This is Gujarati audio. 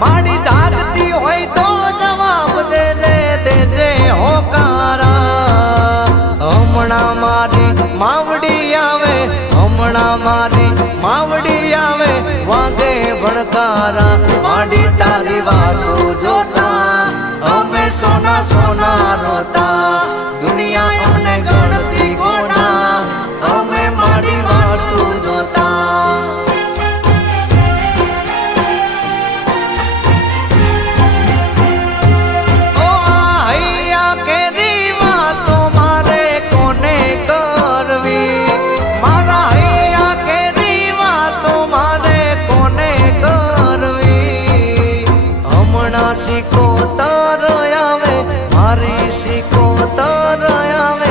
માડી જાગતી હોય તો જવાબ દેજે દેજે હોકારા હમણાં મારી માવડી આવે હમણાં મારી માવડી આવે વાગે ભણકારા માડી તારી વાટું જોતા અમે સોના સોના રોતા દુનિયા એમને ગણતી ગોડા અમે માડી વાટું જોતા ઓ હૈયા કેરી વાતો મારે કોને કરવી મારા હૈયા કેરી વાતો મારે કોને કરવી હમણાં શીખો તર આવે મારી શીખો તર આવે